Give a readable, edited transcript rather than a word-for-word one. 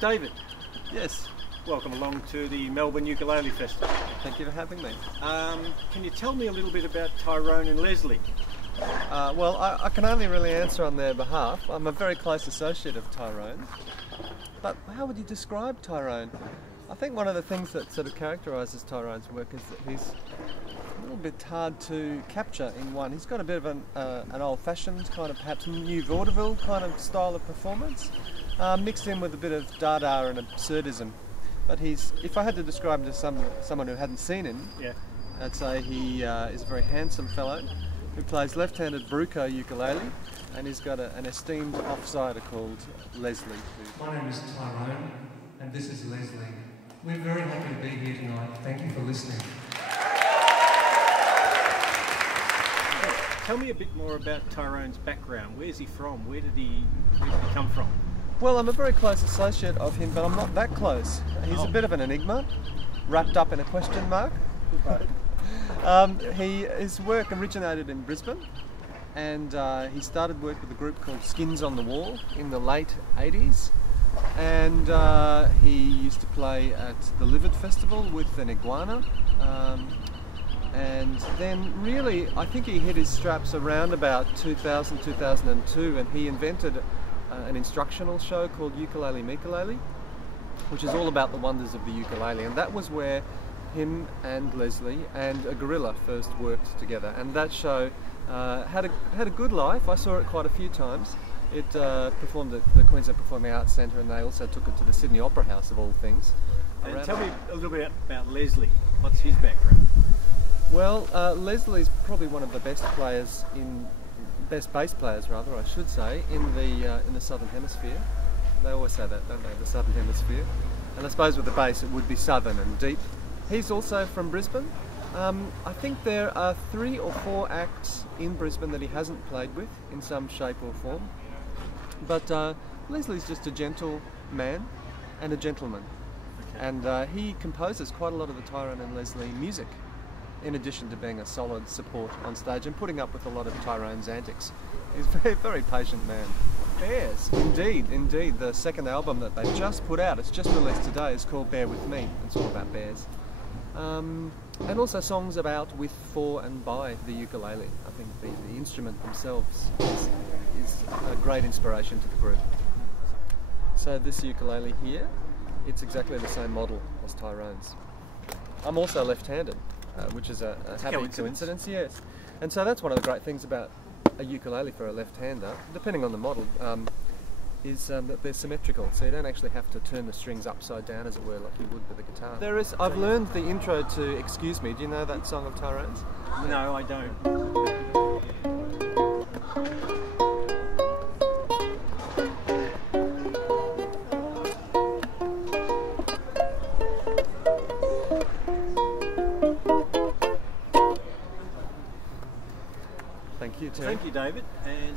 David, Yes, welcome along to the Melbourne Ukulele Festival. thank you for having me. Can you tell me a little bit about Tyrone and Lesley? Well, I can only really answer on their behalf. I'm a very close associate of Tyrone. But how would you describe Tyrone? I think one of the things that sort of characterises Tyrone's work is that he's a little bit hard to capture in one. He's got a bit of an old-fashioned kind of perhaps new vaudeville kind of style of performance, mixed in with a bit of dada and absurdism. But if I had to describe him to someone who hadn't seen him, Yeah. I'd say he is a very handsome fellow who plays left-handed bruco ukulele, and he's got an esteemed offsider called Lesley. My name is Tyrone, and this is Lesley. We're very happy to be here tonight. Thank you for listening. Tell me a bit more about Tyrone's background. Where's he from? Where did he come from? Well, I'm a very close associate of him, but I'm not that close. He's a bit of an enigma, wrapped up in a question mark. His work originated in Brisbane, and he started work with a group called Skins on the Wall in the late 80s, and he used to play at the Livid Festival with an iguana, and then really I think he hit his straps around about 2000-2002, and he invented an instructional show called Ukulele Megalele, which is all about the wonders of the ukulele, and that was where him and Lesley and a gorilla first worked together, and that show had a good life. I saw it quite a few times. It performed at the Queensland Performing Arts Centre, and they also took it to the Sydney Opera House of all things. And tell me a little bit about Lesley. What's his background? Well, Lesley's probably one of the best bass players, rather, I should say, in the Southern Hemisphere. They always say that, don't they? The Southern Hemisphere. And I suppose with the bass, it would be southern and deep. He's also from Brisbane. I think there are 3 or 4 acts in Brisbane that he hasn't played with in some shape or form. But Lesley's just a gentle man and a gentleman. Okay. And he composes quite a lot of the Tyrone and Lesley music, in addition to being a solid support on stage and putting up with a lot of Tyrone's antics. He's a very, very patient man. Bears, indeed. The second album that they just put out, it's just released today, is called Bear With Me. It's all about bears. And also songs about, with, for and by the ukulele. I think the instrument themselves is a great inspiration to the group. So this ukulele here, it's exactly the same model as Tyrone's. I'm also left-handed, which is a happy coincidence, yes. And so that's one of the great things about a ukulele for a left-hander, depending on the model, is that they're symmetrical, so you don't actually have to turn the strings upside down, as it were, like you would with a guitar. I've learned the intro to Excuse Me. Do you know that song of Tyrone's? No, I don't. Thank you, Tim. Thank you, David. And